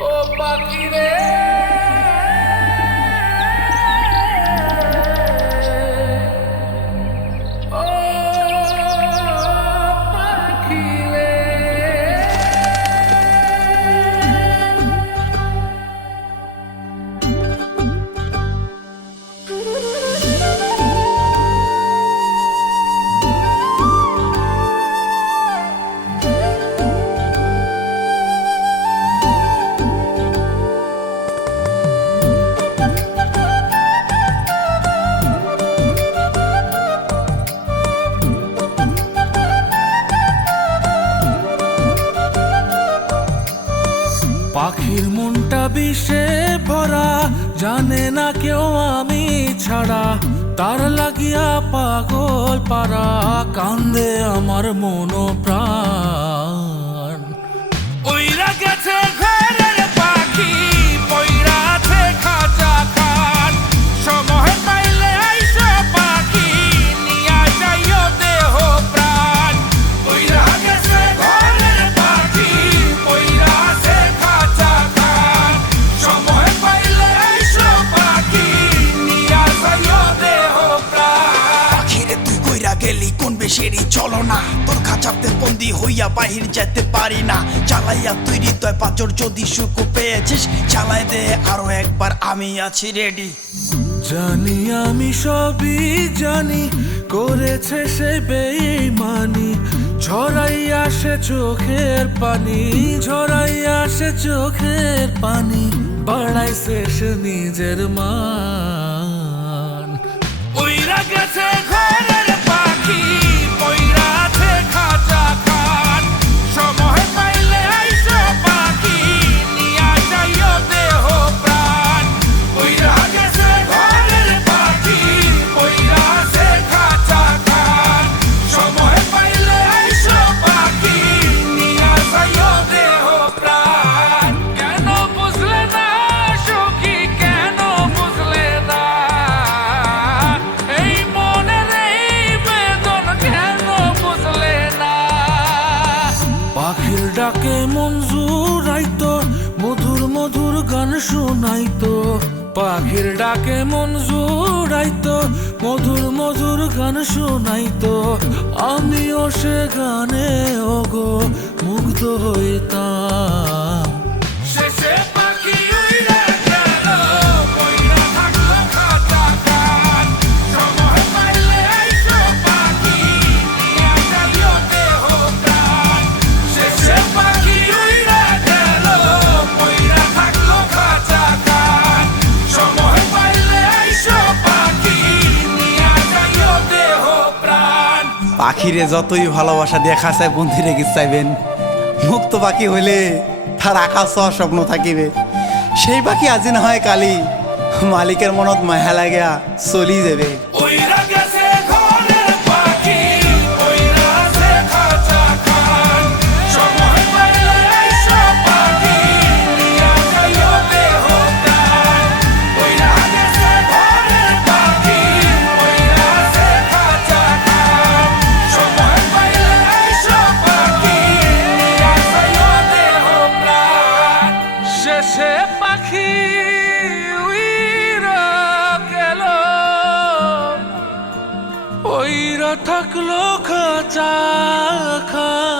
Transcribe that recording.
ও পাখি রে ও পাখি রে পাখির মনটা বিষে ভরা, জানে না কেউ আমি ছাড়া, তার লাগিয়া পাগল পারা, কান্দে আমার মন প্রাণ। উইরা গেছে ঘরের পাখি, পইরা আছে খাঁচা খান, সময় পাইলে আইসো পাখি, নিয়া যাইও দেহ প্রাণ। উইরা গেছে ঘরের পাখি, পইরা আছে খাঁচা খান, সময় পাইলে আইসো পাখি, নিয়া যাইও দেহ প্রাণ। পাখিরে তুই কইরা গেলি কোন বেশেরই চলো না, তোর খাঁচাতে বন্দি হইয়া বাহির যেতে পারি না। চালাইয়া তুই হৃদয় পাঁচর, যদি সুখ পেয়েছিস চালাই দে আরো একবার, আমি আছি রেডি। জানি আমি সবই জানি, করেছে সে বেঈমানি, ঝরাইয়া সে চোখের পানি, ঝরাইয়া সে চোখের পানি, বাড়াইছে সে নিজের মান। উইরা গেছে ঘরের পাখি, পইরা আছে খাঁচা খান, সময় পাইলে আইসো পাখি, নিয়া যাইও দেহ প্রাণ। উইরা গেছে ঘরের পাখি, পইরা আছে খাঁচা খান, সময় পাইলে আইসো পাখি, নিয়া যাইও দেহ প্রাণ। কেন বুঝলে না সখী, কেন বুঝলে না এই মনের এই বেদন, কেন বুঝলে না? পাখির ডাকে মন জুড়াইতো, মধুর মধুর গান শোনাইতো, পাখির ডাকে মন জুড়াইতো, মধুর মধুর গান শোনাইতো, আমিও সে গানে ওগো মুগ্ধ হইতাম। শেষে পাখি উইরা গেল, পইরা থাকলো খাঁচা খান, সময় পাইলে আইসো পাখি, নিয়া যাইও দেহ প্রাণ। শেষে পাখি উইরা গেল, পইরা থাকলো খাঁচা খান, সময় পাইলে আইসো পাখি, নিয়া যাইও দেহ প্রাণ। পাখিরে যতই ভালোবাসা দিয়ে খাঁচায় বন্দি রেখে চাইবেন, মুক্ত পাখি হইলে তার আকাশ হওয়ার স্বপ্ন থাকিবে। সেই পাখি আজি না হয় কালি, মালিকের মনত মায়া লাগিয়া চলি যাবে। উইরা গেছে ঘরের পাখি, পইরা আছে খাঁচা খান, সময় পাইলে আইসো পাখি, নিয়া যাইও দেহ প্রাণ। উইরা গেছে ঘরের পাখি, পইরা আছে খাঁচা খান, সময় পাইলে আইসো পাখি, নিয়া যাইও দেহ প্রাণ। শেষে পাখি উইরা গেল, ওইরা থাকলো খাঁচা খান।